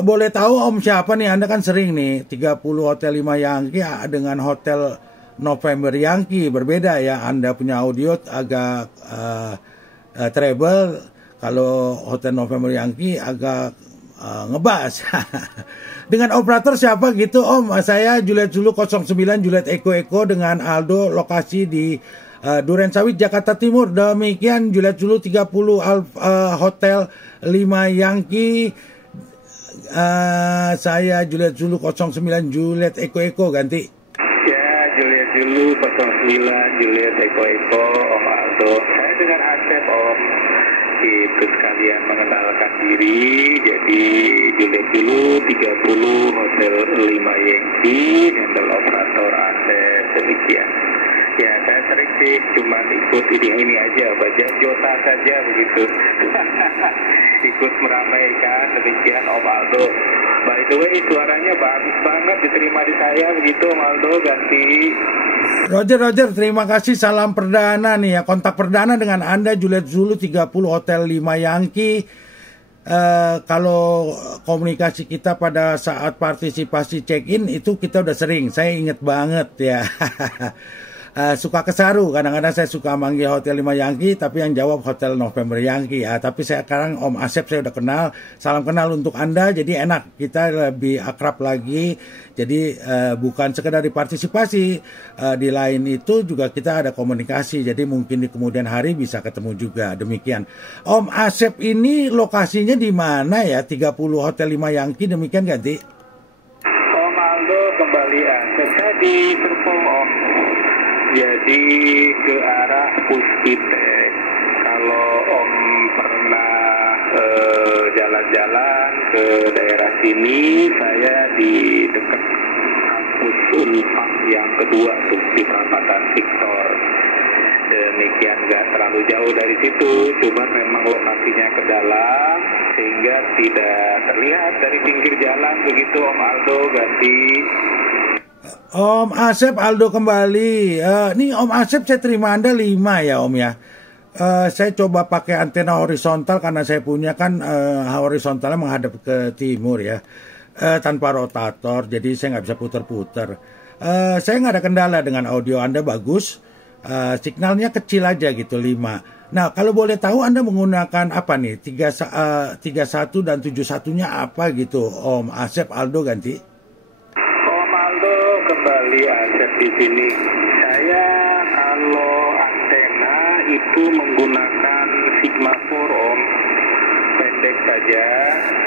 Boleh tahu Om siapa nih? Anda kan sering nih 30 Hotel 5 Yankee dengan Hotel November Yankee berbeda ya. Anda punya audio agak treble, kalau Hotel November Yankee agak ngebas. Dengan operator siapa gitu Om? Saya Juliet Zulu 09 Juliet Eko dengan Aldo, lokasi di Duren Sawit, Jakarta Timur. Demikian Juliet Zulu 30 Hotel 5 Yankee. Saya Juliet Zulu 09 Juliet Eko ganti. Ya, Juliet Zulu 09 Juliet Eko Om Aldo. Saya dengan Asep Om. Itu sekalian mengenalkan diri. Jadi Juliet Zulu 30 Hotel 5 Yankee, handle operator Asep, demikian. Ya, saya sering sih cuma ikut ini aja, baca Jota saja begitu. Ikut meramaikan, demikian Om Aldo. By the way, suaranya bagus banget diterima di saya begitu Om Aldo, ganti. Roger, terima kasih. Salam perdana nih ya, kontak perdana dengan Anda Juliet Zulu 30 Hotel 5 Yankee. Kalau komunikasi kita pada saat partisipasi check-in itu kita udah sering, saya inget banget ya. Suka kesaru, kadang-kadang saya suka manggil Hotel 5 Yankee, tapi yang jawab Hotel November Yankee ya. Tapi saya sekarang Om Asep saya udah kenal, salam kenal untuk Anda, jadi enak, kita lebih akrab lagi. Jadi bukan sekedar di partisipasi, di lain itu juga kita ada komunikasi, jadi mungkin di kemudian hari bisa ketemu juga, demikian. Om Asep ini lokasinya di mana ya, 30 Hotel 5 Yankee, demikian ganti? Om Aldo kembali Asep di Serpong Om. Jadi ke arah Puspitek. Kalau Om pernah jalan-jalan ke daerah sini, saya di dekat kampus Unpad yang kedua tuh di perapatan Victor. Demikian, nggak terlalu jauh dari situ, cuman memang lokasinya ke dalam sehingga tidak terlihat dari pinggir jalan begitu Om Aldo, ganti. Om Asep, Aldo kembali. Nih Om Asep, saya terima Anda 5 ya Om ya. Saya coba pakai antena horizontal karena saya punya kan horizontalnya menghadap ke timur ya. Tanpa rotator, jadi saya nggak bisa puter-puter. Saya nggak ada kendala dengan audio Anda, bagus. Signalnya kecil aja gitu, 5. Nah, kalau boleh tahu Anda menggunakan apa nih? 31 dan 71-nya apa gitu Om Asep, Aldo ganti. Kembali Asep di sini. Saya kalau antena itu menggunakan Sigma 4 Om, pendek saja.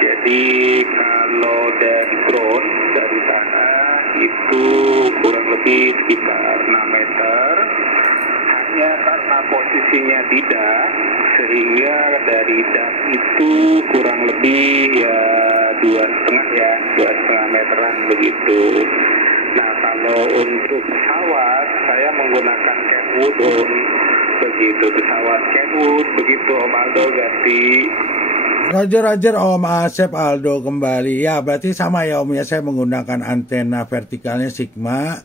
Jadi kalau dari ground dari tanah itu kurang lebih sekitar 6 meter. Hanya karena posisinya tidak, sehingga dari dak itu kurang lebih ya 2,5 meteran begitu. Nah, kalau untuk pesawat saya menggunakan Kenwood Om, begitu pesawat Kenwood begitu Om Aldo, ganti. Roger Om Asep, Aldo kembali. Ya berarti sama ya Om ya, saya menggunakan antena vertikalnya Sigma.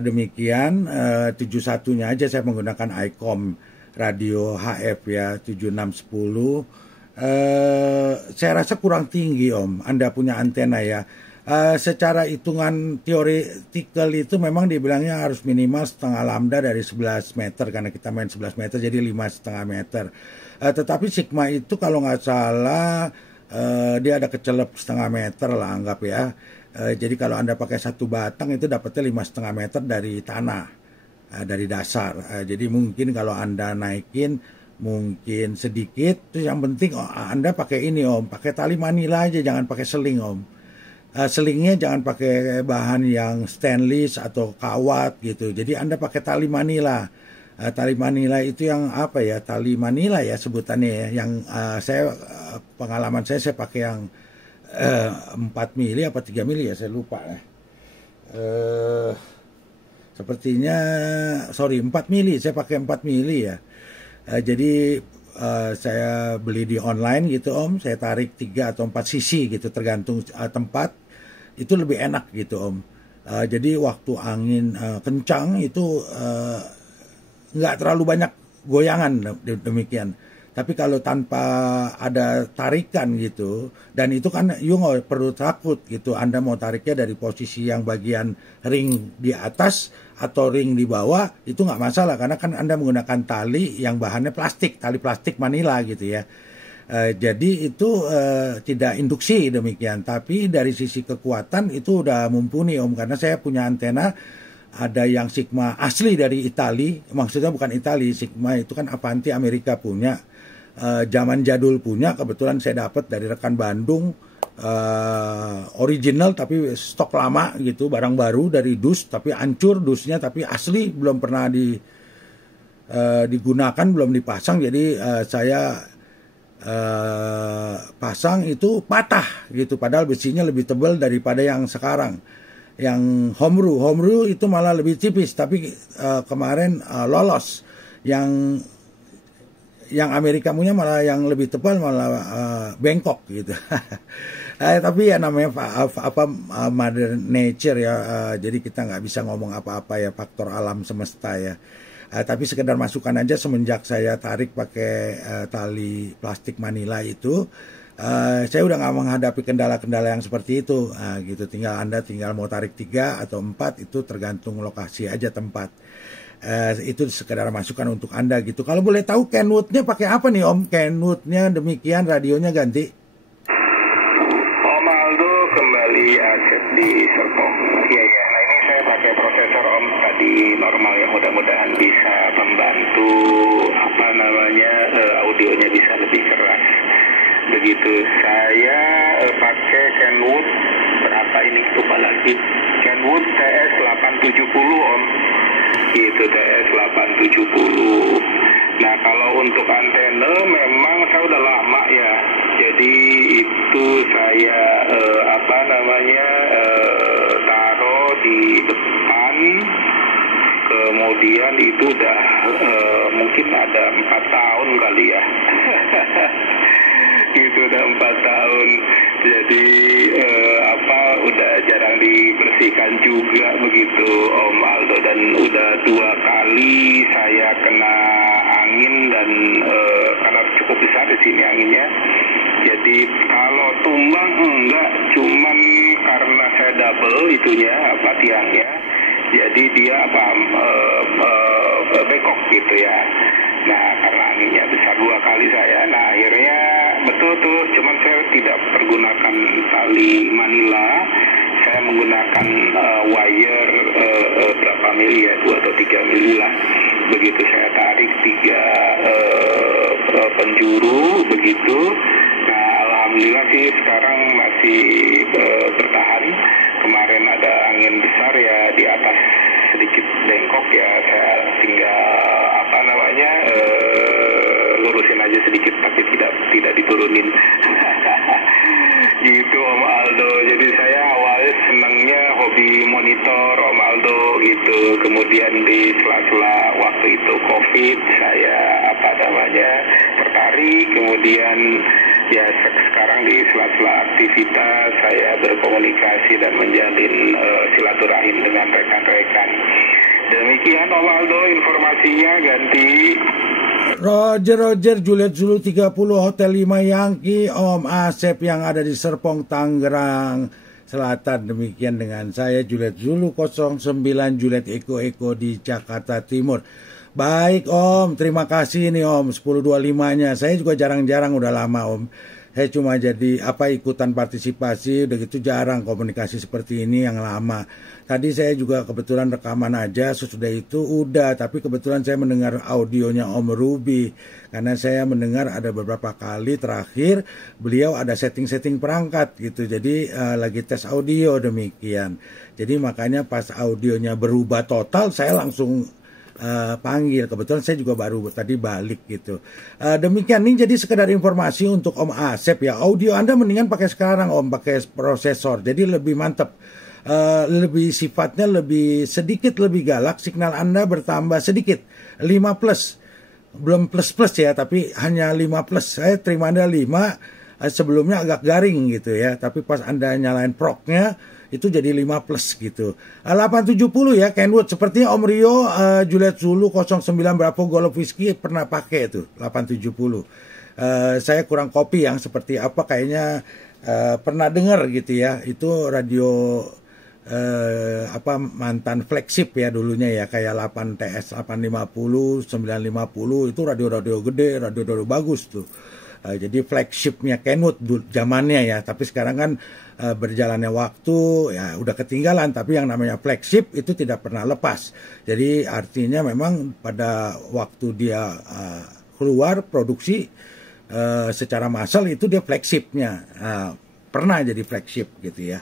Demikian 71-nya aja saya menggunakan ICOM radio HF ya 7610. Saya rasa kurang tinggi Om, Anda punya antena ya. Secara hitungan teoretikal itu memang dibilangnya harus minimal setengah lambda dari 11 meter, karena kita main 11 meter jadi 5,5 meter. Tetapi Sigma itu kalau nggak salah dia ada kecelep setengah meter lah anggap ya. Jadi kalau Anda pakai satu batang itu dapatnya 5,5 meter dari tanah, dari dasar. Jadi mungkin kalau Anda naikin mungkin sedikit, terus yang penting Anda pakai ini Om, pakai tali manila aja, jangan pakai seling Om. Selingnya jangan pakai bahan yang stainless atau kawat gitu. Jadi Anda pakai tali manila. Tali manila itu yang apa ya? Tali manila ya sebutannya ya. Yang saya pengalaman saya pakai yang 4 mili apa 3 mili ya, saya lupa ya. Sepertinya 4 mili, saya pakai 4 mili ya. Jadi saya beli di online gitu Om, saya tarik 3 atau 4 sisi gitu tergantung tempat, itu lebih enak gitu Om. Jadi waktu angin kencang itu nggak terlalu banyak goyangan demikian. Tapi kalau tanpa ada tarikan gitu, dan itu kan you nggak perlu takut gitu, Anda mau tariknya dari posisi yang bagian ring di atas atau ring di bawah, itu nggak masalah, karena kan Anda menggunakan tali yang bahannya plastik, tali plastik Manila gitu ya. Jadi itu tidak induksi demikian, tapi dari sisi kekuatan itu udah mumpuni Om, karena saya punya antena, ada yang Sigma asli dari Itali, maksudnya bukan Itali, Sigma itu kan Avanti Amerika punya, zaman jadul punya, kebetulan saya dapat dari rekan Bandung, original tapi stok lama gitu, barang baru dari dus tapi hancur dusnya, tapi asli, belum pernah digunakan, belum dipasang, jadi saya pasang itu patah gitu, padahal besinya lebih tebal daripada yang sekarang. Yang Homru itu malah lebih tipis, tapi kemarin lolos. Yang Amerika punya malah yang lebih tebal, malah bengkok gitu. Tapi ya namanya mother nature ya, jadi kita nggak bisa ngomong apa-apa ya, faktor alam semesta ya. Tapi sekedar masukan aja, semenjak saya tarik pakai tali plastik Manila itu, saya udah nggak menghadapi kendala-kendala yang seperti itu, gitu. Anda tinggal mau tarik 3 atau 4, itu tergantung lokasi aja tempat. Itu sekedar masukan untuk Anda gitu. Kalau boleh tahu Kenwood-nya pakai apa nih Om? Kenwood-nya demikian, radionya ganti. Om Aldo kembali akses di Serpong. Iya ya. Nah ini saya pakai prosesor Om, tadi normal ya, mudah-mudahan bisa membantu audionya bisa lebih keras. Begitu. Saya pakai Kenwood berapa ini, lupa lagi. Kenwood TS 870 Om. Gitu, TS 870. Nah kalau untuk antena memang saya udah lama ya. Jadi itu saya taruh di depan. Kemudian itu udah mungkin ada 4 tahun kali ya. Itu udah 4 tahun. Jadi udah jarang dibersihkan juga begitu Om Aldo, dan udah 2 kali saya kena angin, dan karena cukup besar di sini anginnya. Jadi kalau tumbang enggak, cuman karena saya double itunya tiangnya. Jadi dia bekok gitu ya. Nah karena anginnya besar 2 kali saya, nah akhirnya betul tuh, cuman saya tidak pergunakan tali Manila, saya menggunakan wire berapa mili ya, 2 atau 3 mili lah. Begitu saya tarik 3 penjuru begitu. Nah alhamdulillah sih sekarang masih bertahan. Kemarin ada angin besar ya, di atas sedikit bengkok ya, saya tinggal lurusin aja sedikit, tapi tidak diturunin. Gitu Om Aldo. Jadi saya awalnya senangnya hobi monitor Om Aldo gitu. Kemudian di sela-sela waktu itu COVID, saya tertarik. Kemudian ya sekarang di sela-sela aktivitas saya berkomunikasi dan menjalin silaturahim dengan rekan-rekan. Demikian Om Aldo informasinya, ganti. Roger Juliet Zulu 30 Hotel 5 Yankee, Om Asep yang ada di Serpong Tangerang Selatan. Demikian dengan saya Juliet Zulu 09 Juliet Eko di Jakarta Timur. Baik Om, terima kasih nih Om, 1025-nya. Saya juga jarang-jarang, udah lama Om. Saya cuma jadi ikutan partisipasi, udah gitu jarang komunikasi seperti ini yang lama. Tadi saya juga kebetulan rekaman aja, sesudah itu udah, tapi kebetulan saya mendengar audionya Om Ruby, karena saya mendengar ada beberapa kali terakhir beliau ada setting-setting perangkat gitu, jadi lagi tes audio demikian. Jadi makanya pas audionya berubah total, saya langsung panggil. Kebetulan saya juga baru tadi balik gitu. Demikian nih, jadi sekedar informasi untuk Om Asep ya. Audio Anda mendingan pakai sekarang Om, pakai prosesor. Jadi lebih mantap. Lebih sifatnya sedikit lebih galak. Signal Anda bertambah sedikit. 5+. Belum plus ya, tapi hanya 5+. Saya terima Anda 5. Sebelumnya agak garing gitu ya. Tapi pas Anda nyalain proknya, itu jadi 5+ gitu. 870 ya Kenwood, sepertinya Om Rio Juliet Zulu 09 Bravo Golf Whiskey pernah pakai itu 870. Saya kurang kopi yang seperti apa, kayaknya pernah dengar gitu ya, itu radio mantan flagship ya dulunya ya, kayak 8TS 850 950 itu radio-radio gede, radio-radio bagus tuh. Jadi flagshipnya Kenwood zamannya ya, tapi sekarang kan berjalannya waktu ya udah ketinggalan, tapi yang namanya flagship itu tidak pernah lepas. Jadi artinya memang pada waktu dia keluar produksi secara massal itu dia flagshipnya, pernah jadi flagship gitu ya.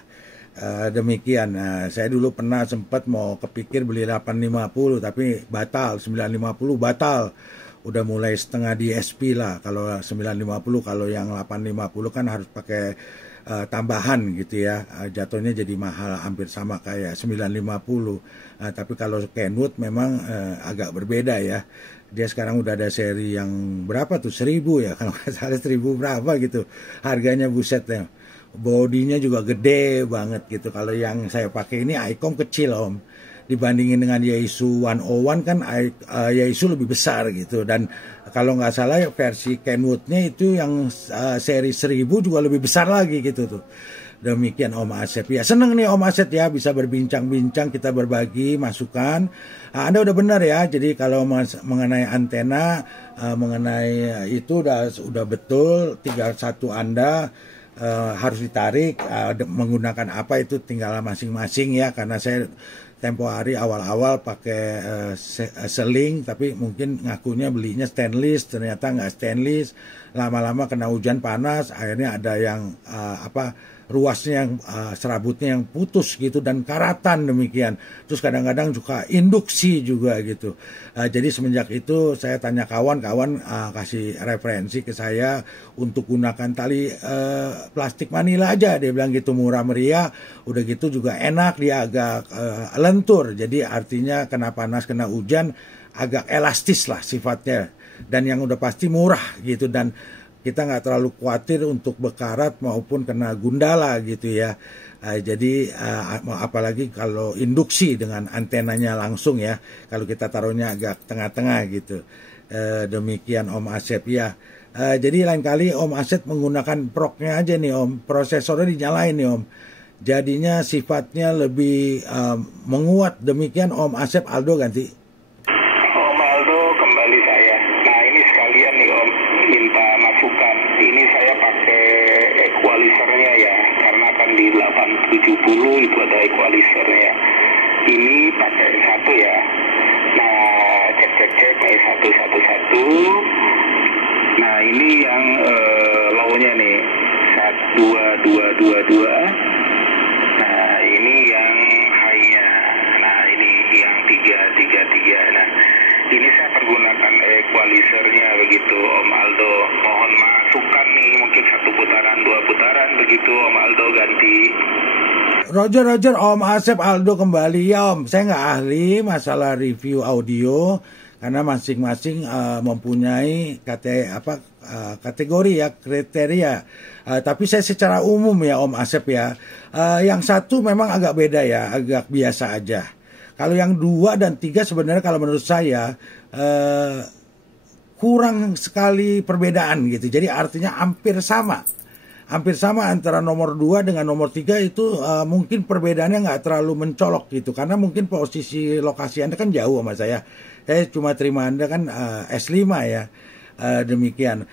Demikian. Saya dulu pernah sempat mau kepikir beli 850 tapi batal, 950 batal. Udah mulai setengah DSP lah kalau 950, kalau yang 850 kan harus pakai tambahan gitu ya. Jatuhnya jadi mahal, hampir sama kayak 950. Tapi kalau Kenwood memang agak berbeda ya. Dia sekarang udah ada seri yang berapa tuh, 1000 ya kalau nggak salah, 1000 berapa gitu harganya, buset ya. Bodinya juga gede banget gitu. Kalau yang saya pakai ini Icom kecil Om, dibandingin dengan Yaesu 101 kan Yaesu lebih besar gitu. Dan kalau nggak salah versi Kenwoodnya itu yang seri 1000 juga lebih besar lagi gitu tuh. Demikian Om Asep ya. Seneng nih Om Asep ya bisa berbincang-bincang, kita berbagi masukan. Anda udah benar ya. Jadi kalau mengenai antena, mengenai itu udah betul. Tinggal satu Anda harus ditarik, menggunakan apa itu tinggal masing-masing ya. Karena saya tempo hari awal-awal pakai seling, tapi mungkin ngakunya belinya stainless, ternyata nggak stainless. Lama-lama kena hujan panas, akhirnya ada yang ruasnya yang serabutnya yang putus gitu dan karatan demikian. Terus kadang-kadang juga induksi juga gitu. Jadi semenjak itu saya tanya kawan-kawan kasih referensi ke saya untuk gunakan tali plastik Manila aja. Dia bilang gitu, murah meriah, udah gitu juga enak, dia agak lentur. Jadi artinya kena panas, kena hujan agak elastis lah sifatnya. Dan yang udah pasti murah gitu, dan kita nggak terlalu khawatir untuk bekarat maupun kena gundala gitu ya. Jadi apalagi kalau induksi dengan antenanya langsung ya, kalau kita taruhnya agak tengah-tengah gitu. Demikian Om Asep ya. Jadi lain kali Om Asep menggunakan proknya aja nih Om, prosesornya dinyalain nih Om. Jadinya sifatnya lebih menguat. Demikian Om Asep. Aldo ganti. Om Aldo kembali saya. Nah ini sekalian nih Om, minta masukan. Ini saya pakai equalizernya ya, karena kan di 870 itu ada equalizernya. Ini pakai satu ya. Nah cek satu. Nah ini yang low-nya nih 1222. Nah ini yang high-nya. Nah ini yang 333. Nah ini saya pergunakan equalizernya begitu Om Aldo. Mohon masukan nih, mungkin 1 putaran 2 putaran begitu Om Aldo ganti. Roger Om Asep. Aldo kembali ya Om. Saya nggak ahli masalah review audio karena masing-masing mempunyai kategori ya, kriteria. Tapi saya secara umum ya Om Asep ya. Yang satu memang agak beda ya, agak biasa aja. Kalau yang 2 dan 3 sebenarnya kalau menurut saya kurang sekali perbedaan gitu. Jadi artinya hampir sama. Hampir sama antara nomor 2 dengan nomor 3 itu mungkin perbedaannya nggak terlalu mencolok gitu. Karena mungkin posisi lokasi Anda kan jauh sama saya. Saya cuma terima Anda kan S5 ya. Demikian.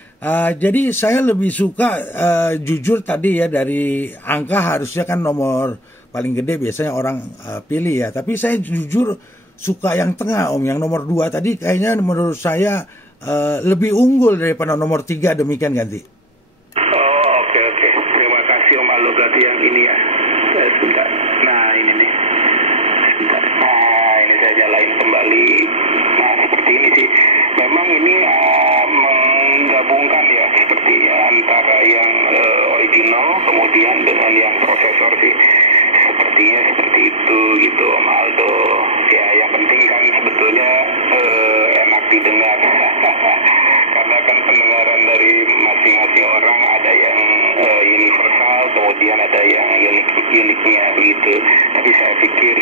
Jadi saya lebih suka jujur tadi ya, dari angka harusnya kan nomor paling gede biasanya orang pilih ya. Tapi saya jujur suka yang tengah Om. Yang nomor 2 tadi kayaknya menurut saya lebih unggul daripada nomor 3. Demikian ganti. Oke. Terima kasih Om Aldo, ganti yang ini ya. Sebentar. Nah ini nih. Sebentar. Nah ini saya nyalain kembali. Nah seperti ini sih. Memang ini menggabungkan ya sepertinya antara yang original kemudian dengan yang prosesor sih. Sepertinya seperti itu gitu Om Aldo. Ya yang penting kan sebetulnya enak didengar. Karena kan pendengaran dari masing-masing orang ada yang universal, kemudian ada yang uniknya begitu. Tapi saya pikir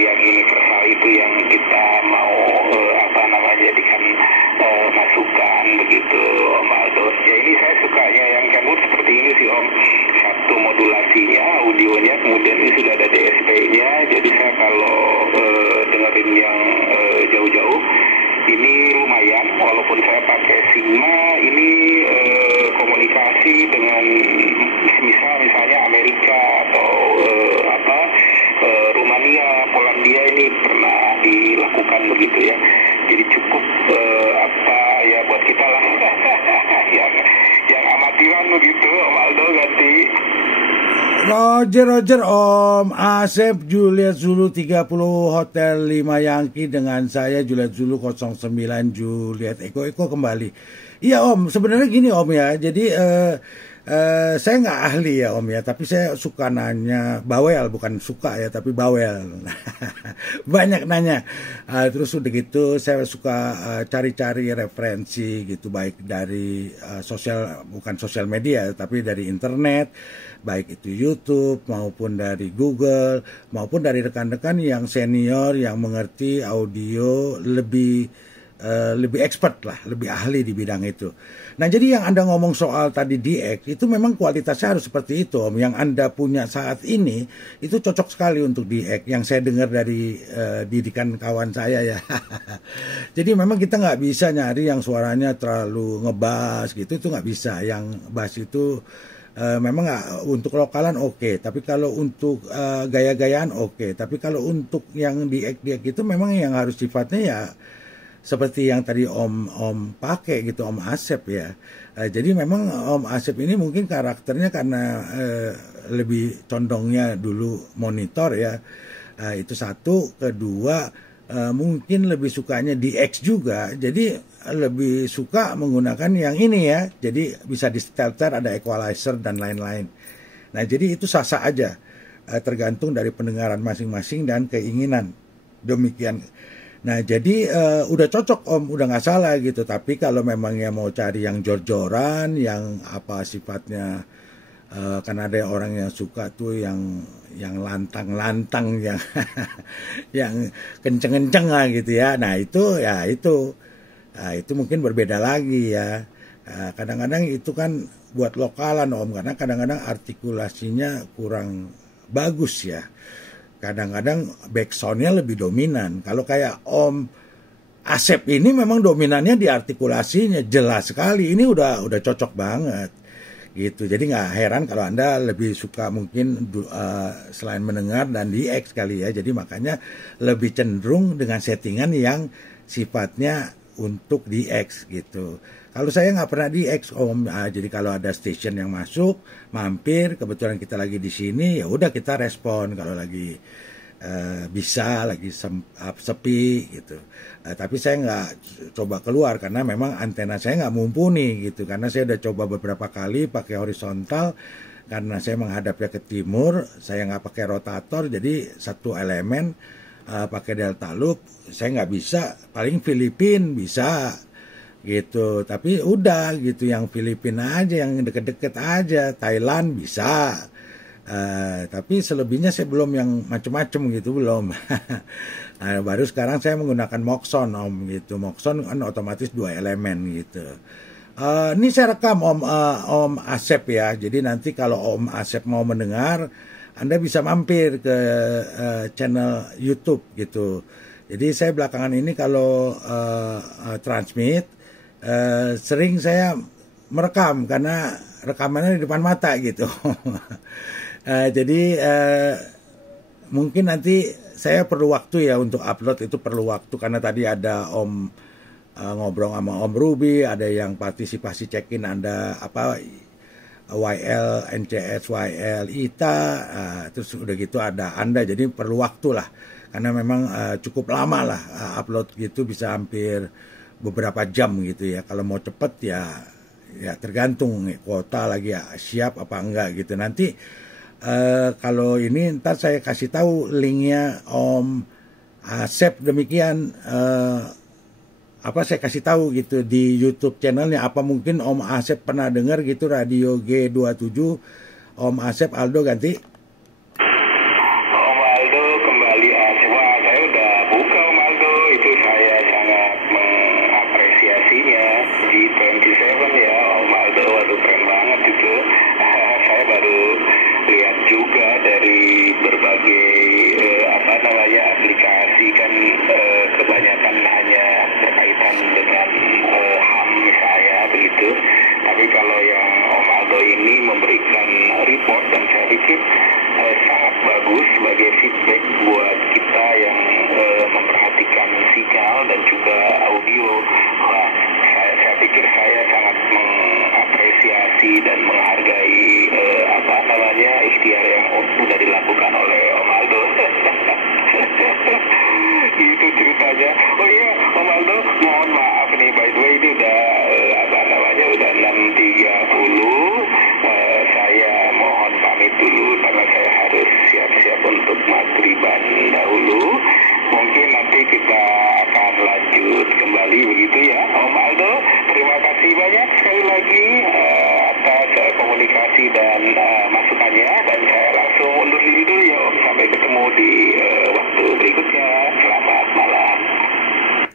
yang universal itu yang kita mau jadikan masukan begitu Om Aldo. modulasinya, audionya, kemudian ini sudah ada DSP-nya, jadi saya kalau dengerin yang jauh-jauh ini lumayan, walaupun saya pakai Sigma, ini komunikasi dengan misalnya Amerika atau Rumania, Polandia ini pernah dilakukan begitu ya. Jadi cukup ya buat kita lah yang amatiran begitu, Om Aldo ganti. Roger Om Asep Juliet Zulu 30 Hotel 5 Yankee dengan saya Juliet Zulu 09 Juliet Eko kembali. Iya Om, sebenarnya gini Om ya. Jadi saya nggak ahli ya Om ya, tapi saya suka nanya, bawel bukan suka ya, tapi bawel. Banyak nanya. Terus udah gitu saya suka cari-cari referensi gitu, baik dari bukan sosial media, tapi dari internet, baik itu YouTube maupun dari Google, maupun dari rekan-rekan yang senior yang mengerti audio lebih expert lah, lebih ahli di bidang itu. Nah jadi yang Anda ngomong soal tadi DX itu memang kualitasnya harus seperti itu Om. Yang Anda punya saat ini itu cocok sekali untuk DX yang saya dengar dari didikan kawan saya ya. Jadi memang kita nggak bisa nyari yang suaranya terlalu ngebas gitu, itu nggak bisa. Yang bass itu memang untuk lokalan oke, tapi kalau untuk gaya-gayaan oke. Tapi kalau untuk yang DX itu memang yang harus sifatnya ya seperti yang tadi Om pakai gitu, Om Asep ya. Jadi memang Om Asep ini mungkin karakternya karena lebih condongnya dulu monitor ya. Itu satu. Kedua mungkin lebih sukanya DX juga. Jadi lebih suka menggunakan yang ini ya. Jadi bisa di setel, ada equalizer dan lain-lain. Nah jadi itu sah-sah aja. Tergantung dari pendengaran masing-masing dan keinginan. Demikian. Nah jadi udah cocok Om, udah nggak salah gitu. Tapi kalau memangnya mau cari yang jor-joran, yang apa sifatnya, kan ada orang yang suka tuh yang lantang-lantang, yang yang kenceng-kenceng lah gitu ya. Nah itu mungkin berbeda lagi ya. Kadang-kadang itu kan buat lokalan Om, karena kadang-kadang artikulasinya kurang bagus ya. Kadang-kadang backsoundnya lebih dominan. Kalau kayak Om Asep ini memang dominannya di artikulasinya jelas sekali. Ini udah cocok banget gitu. Jadi nggak heran kalau Anda lebih suka mungkin selain mendengar dan DX kali ya. Jadi makanya lebih cenderung dengan settingan yang sifatnya untuk DX gitu. Kalau saya nggak pernah DX Om, jadi kalau ada station yang masuk, mampir, kebetulan kita lagi di sini, ya udah kita respon kalau lagi bisa, lagi sepi gitu. Tapi saya nggak coba keluar karena memang antena saya nggak mumpuni gitu. Karena saya udah coba beberapa kali pakai horizontal, karena saya menghadapnya ke timur, saya nggak pakai rotator, jadi satu elemen pakai delta loop, saya nggak bisa. Paling Filipina bisa gitu, tapi udah gitu, yang Filipina aja, yang deket-deket aja. Thailand bisa, tapi selebihnya saya belum yang macem-macem gitu, belum. Nah, baru sekarang saya menggunakan Moxon Om gitu. Moxon kan otomatis 2 elemen gitu. Ini saya rekam Om Asep ya, jadi nanti kalau Om Asep mau mendengar, Anda bisa mampir ke channel YouTube gitu. Jadi saya belakangan ini kalau transmit, sering saya merekam karena rekamannya di depan mata gitu. Jadi mungkin nanti saya perlu waktu ya untuk upload, itu perlu waktu karena tadi ada Om ngobrol sama Om Ruby, ada yang partisipasi check-in, Anda YL, NCS, YL, ITA, terus udah gitu ada Anda, jadi perlu waktu lah karena memang cukup lama lah upload gitu, bisa hampir beberapa jam gitu ya. Kalau mau cepet ya tergantung kuota lagi ya siap apa enggak gitu. Nanti kalau ini ntar saya kasih tahu linknya Om Asep, demikian saya kasih tahu gitu di YouTube channelnya. Apa mungkin Om Asep pernah dengar gitu radio G27 Om Asep Aldo ganti. Om Aldo kembali Wah, saya udah buka Om Aldo, itu saya sangat mengapresiasinya di 27 ya Om Aldo. Waduh keren banget itu. Saya baru berbagai aplikasi kan kebanyakan hanya berkaitan dengan HAM misalnya begitu. Tapi kalau yang Om Aldo ini memberikan report dan saya pikir sangat bagus sebagai feedback buat kita yang memperhatikan sinyal dan juga audio. Wah, saya pikir saya sangat mengapresiasi dan menghargai ikhtiar yang sudah dilakukan oleh Om Aldo. Itu ceritanya. Oh iya, Om Aldo, mohon maaf nih, by the way ini udah udah 6.30. Saya mohon pamit dulu karena saya harus siap-siap untuk maghriban dahulu. Mungkin nanti kita akan lanjut kembali begitu ya, Om Aldo. Terima kasih banyak sekali lagi atas komunikasi dan masukannya, dan saya langsung undur diri dulu ya Om. Sampai ketemu di waktu berikutnya. Selamat malam.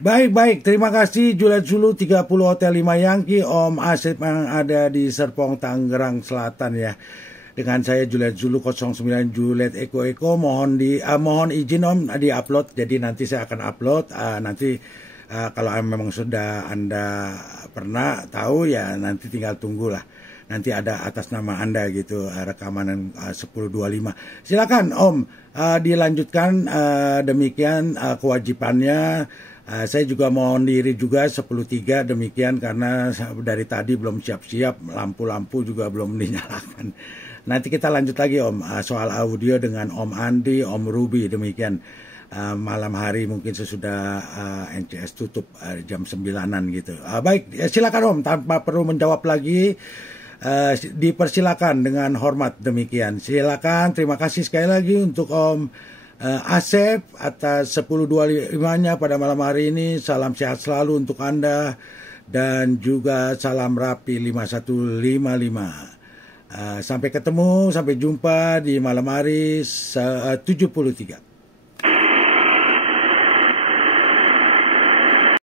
Baik, terima kasih Juliet Zulu 30 Hotel 5 Yankee, Om Asep yang ada di Serpong, Tangerang Selatan ya. Dengan saya Juliet Zulu 09 Juliet Eko, mohon izin Om di-upload, jadi nanti saya akan upload nanti kalau memang sudah Anda pernah tahu ya nanti tinggal tunggulah. Nanti ada atas nama Anda gitu rekaman 10.25. Silakan Om dilanjutkan demikian kewajibannya. Saya juga mohon diri juga 10.3 demikian karena dari tadi belum siap-siap, lampu-lampu juga belum dinyalakan. Nanti kita lanjut lagi Om soal audio dengan Om Andi, Om Ruby demikian. Malam hari mungkin sesudah NCS tutup jam 9-an gitu. Baik, silakan Om tanpa perlu menjawab lagi. Dipersilakan dengan hormat demikian. Silakan, terima kasih sekali lagi untuk Om Asep atas 10.25-nya pada malam hari ini. Salam sehat selalu untuk Anda dan juga salam rapi 5155. Sampai ketemu, sampai jumpa di malam hari 73.